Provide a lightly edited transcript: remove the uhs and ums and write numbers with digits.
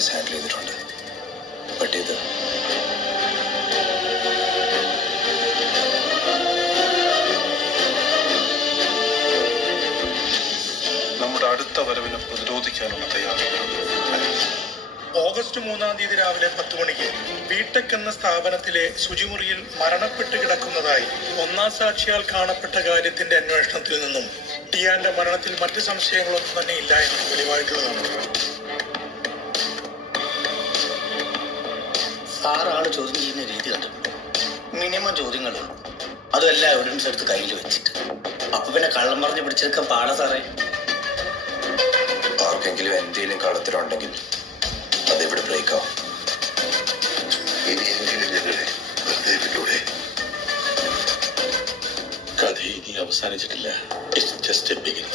Cases handle ചെയ്തിട്ടുണ്ട്. But ഇത് നമ്മുടെ അടുത്ത വരവിനെ പ്രതിരോധിക്കാനുള്ള തയ്യാറെടുപ്പ്. ഓഗസ്റ്റ് 3-ാം തീയതി രാവിലെ 10 മണിക്ക് ബിടെക് എന്ന സ്ഥാപനത്തിലെ ശുചിമുറിയിൽ മരണപ്പെട്ട് കിടക്കുന്നതായി ഒന്നാം സാക്ഷിയാൽ കാണപ്പെട്ട കാര്യത്തിന്റെ അന്വേഷണത്തിൽ നിന്നും ടിയാന്റെ മരണത്തിൽ മറ്റ് സംശയങ്ങളൊന്നും തന്നെ ഇല്ല എന്ന് വെളിവായിട്ടുള്ളതാണ്. സാറാണ് ചോദ്യം ചെയ്യുന്ന രീതി കണ്ടിട്ടുണ്ട്. മിനിമം ചോദ്യങ്ങൾ, അതുമെല്ലാം എവിഡൻസ് എടുത്ത് കയ്യിൽ വെച്ചിട്ട്. അപ്പൊ പിന്നെ കള്ളം പറഞ്ഞ് പിടിച്ചെടുക്കാൻ പാടാ സാറേ. ആർക്കെങ്കിലും എന്തെങ്കിലും കള്ളത്തിലുണ്ടെങ്കിൽ അതെവിടെ ബ്രേക്ക് ആവും. ഇനിയെങ്കിലും ഞങ്ങളെ വെറുതെ വിട്ടൂടെ? കഥ ഇനി അവസാനിച്ചിട്ടില്ല. It's just a beginning.